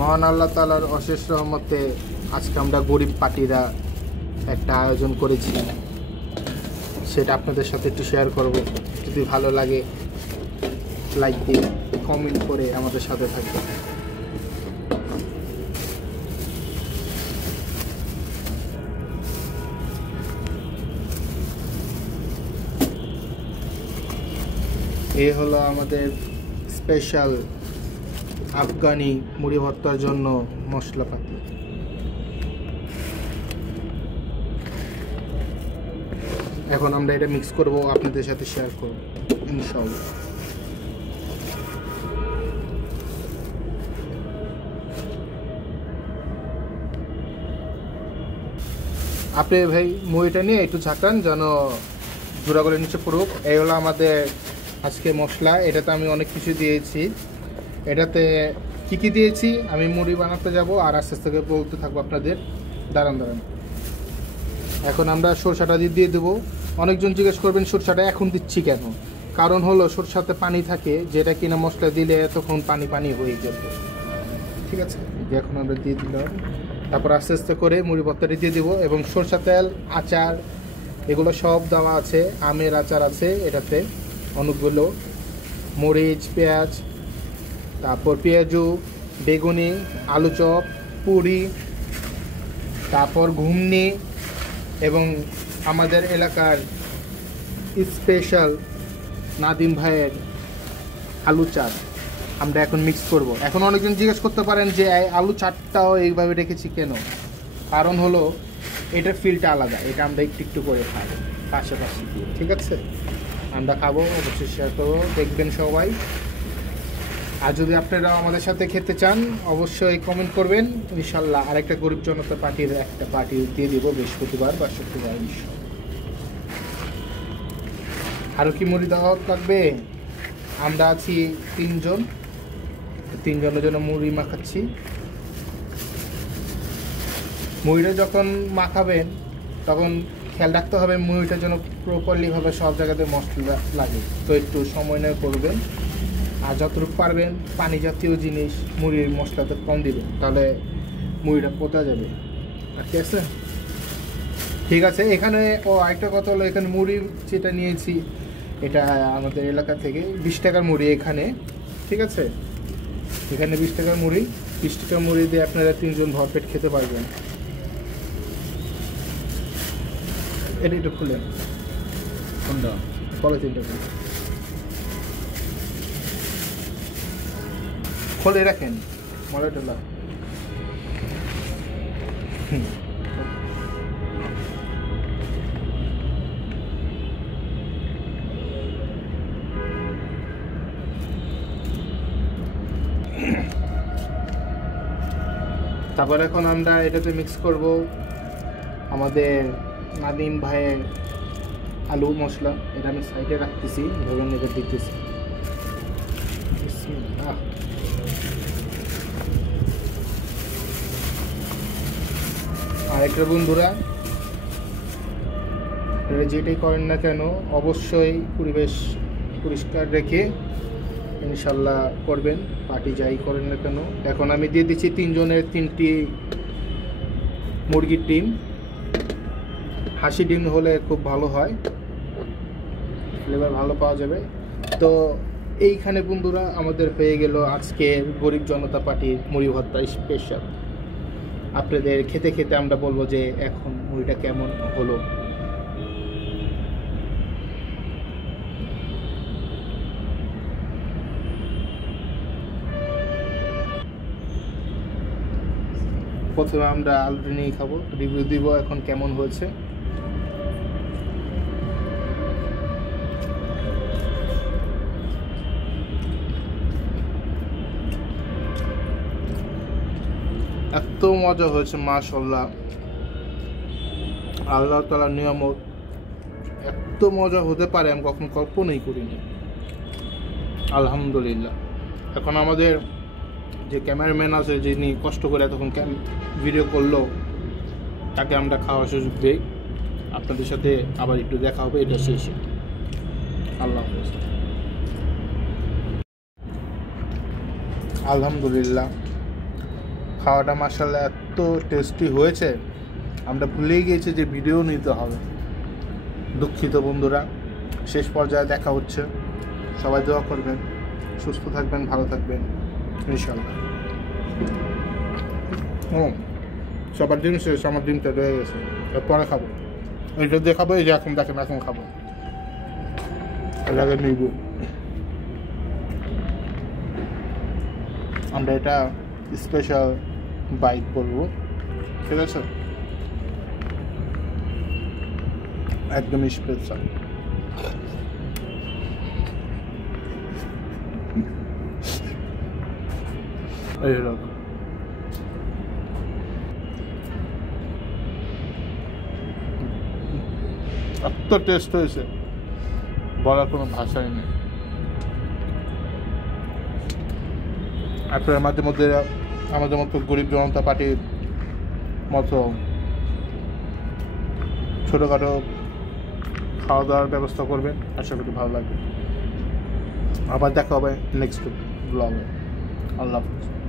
মহান আল্লাহ তাআলার অশেষ রহমতে আজকে আমরা গরিব পার্টিরা একটা আয়োজন করেছি, সেটা আপনাদের সাথে একটু শেয়ার করব। যদি ভালো লাগে লাইক দিয়ে কমেন্ট করে আমাদের সাথে থাকবেন। এই হলো আমাদের স্পেশাল আফগানি মুড়ি ভর্তার জন্য মশলাপাতি। এখন আমরা এটা মিক্স করব, আপনাদের সাথে শেয়ার করব ইনশাআল্লাহ। আপনি ভাই মুড়িটা নিয়ে একটু ঝাঁকান যেন জোড়া করে নিচে পড়ুক। এই হলো আমাদের আজকে মশলা। এটাতে আমি অনেক কিছু দিয়েছি। এটাতে কি কি দিয়েছি আমি মুড়ি বানাতে যাব আর আস্তে আস্তে বলতে থাকবো আপনাদের। দাঁড়ান। এখন আমরা সরষাটা দিয়ে দেবো। অনেকজন জিজ্ঞেস করবেন সরষাটা এখন দিচ্ছি কেন। কারণ হলো সরষাতে পানি থাকে, যেটা কিনা মশলা দিলে তখন পানি পানি হয়ে যাবে। ঠিক আছে, এখন আমরা দিয়ে দিলাম। তারপর আস্তে আস্তে করে মুড়ি ভর্তাটি দিয়ে দেবো এবং সরষা তেল, আচার এগুলো সব দেওয়া আছে। আমের আচার আছে এটাতে অনেকগুলো, মরিচ, পেঁয়াজ, তারপর পেঁয়াজু, বেগুনি, আলু চপ, পুরি, তারপর ঘুগনি এবং আমাদের এলাকার স্পেশাল নাদিম ভাইয়ের আলু চাট আমরা এখন মিক্স করব। এখন অনেকজন জিজ্ঞেস করতে পারেন যে আলু চাটটাও এইভাবে রেখেছি কেন। কারণ হলো এটার ফিলটা আলাদা, এটা আমরা একটু একটু করে খাবো পাশাপাশি দিয়ে। ঠিক আছে, আমরা খাবো, অবশ্যই শেয়ার করবো, দেখবেন সবাই। আর যদি আপনারা আমাদের সাথে খেতে চান অবশ্যই কমেন্ট করবেন ইনশাল্লাহ। আরেকটা গরিব জনতা পার্টির একটা পার্টি দিয়ে দিব বৃহস্পতিবার বা শুক্রবার। আরও কি মুড়ি দেওয়া লাগবে? আমরা আছি তিনজনের জন্য মুড়ি মাখাচ্ছি। মুড়িটা যখন মাখাবেন তখন খেয়াল রাখতে হবে মুড়িটা যেন প্রপারলিভাবে সব জায়গাতে মশলা লাগে, তো একটু সময় নিয়ে করবেন। আর যতটুকু পারবেন পানি জাতীয় জিনিস মুড়ির মশলাতে কম দিবেন, তাহলে মুড়িটা পোতা যাবে। আর কি আছে? ঠিক আছে। এখানে আরেকটা কথা হলো, এখানে মুড়ি যেটা নিয়েছি এটা আমাদের এলাকা থেকে 20 টাকার মুড়ি এখানে। ঠিক আছে, এখানে 20 টাকার মুড়ি, 20 টাকার মুড়ি দিয়ে আপনারা 3 জন ভরপেট খেতে পারবেন। এটা একটু খুলেন, কোনটা পলিথিনটা খোলে রাখেন মলাটলা। তারপর এখন আমরা এটাতে মিক্স করব আমাদের নাদিম ভাইয়ের আলু মশলা। এটা আমি সাইডে রাখতেছি, ধরুন এটা দিতেছি। আর একটা বন্ধুরা, যেটাই করেন না কেন অবশ্যই পরিবেশ পরিষ্কার রেখে ইনশাল্লাহ করবেন, পার্টি যাই করেন না কেন। এখন আমি দিয়ে দিচ্ছি 3 জনের 3টি মুরগির ডিম। হাসি ডিম হলে খুব ভালো হয়, ফ্লেভার ভালো পাওয়া যাবে। তো এইখানে বন্ধুরা আমাদের হয়ে গেল আজকের গরিব জনতা পার্টির মুড়ি ভর্তা স্পেশাল। আপনাদের খেতে খেতে আমরা বলবো যে এখন মুড়িটা কেমন হলো। প্রথমে আমরা আলুটা নিয়ে খাবো, রিভিউ দিব এখন কেমন হয়েছে। এত মজা হয়েছে মাশাআল্লাহ, আল্লাহ তাআলার নিয়ামত। এত মজা হতে পারে আমি কখনো কল্পনাই করিনি, আলহামদুলিল্লাহ। এখন আমাদের যে ক্যামেরাম্যান আছে, যিনি কষ্ট করে তখন ভিডিও করলো, তাকে আমরা খাওয়ার সুযোগ দিই। আপনাদের সাথে আবার একটু দেখা হবে এটা শেষে। আল্লাহ হাফেজ। আলহামদুলিল্লাহ খাওয়াটা মাশাআল্লাহ এত টেস্টি হয়েছে, আমরা ভুলেই গিয়েছি যে ভিডিও নিতে হবে। দুঃখিত বন্ধুরা, শেষ পর্যায়ে দেখা হচ্ছে। সবাই দোয়া করবেন, সুস্থ থাকবেন, ভালো থাকবেন ইনশাআল্লাহ। সবার ডিম শেষ, আমার ডিমটা রয়ে গেছে, এরপরে খাবো। এইটা দিয়ে খাবো, এই যে এখন দেখেন এখন খাবো, এটাকে নিব। আমরা এটা স্পেশাল বাইট বলবো, ঠিক আছে, একদমই স্পেশাল। এইরকম এত টেস্ট হয়েছে, বলার কোনো ভাষাই নেই। আপনারা মাঝে মধ্যে আমাদের মতো গরিব জনতা পার্টির মতো ছোটোখাটো খাওয়া দাওয়ার ব্যবস্থা করবেন, আশা করি ভালো লাগবে। আবার দেখা হবে নেক্সট ব্লগে। আল্লাহ হাফেজ।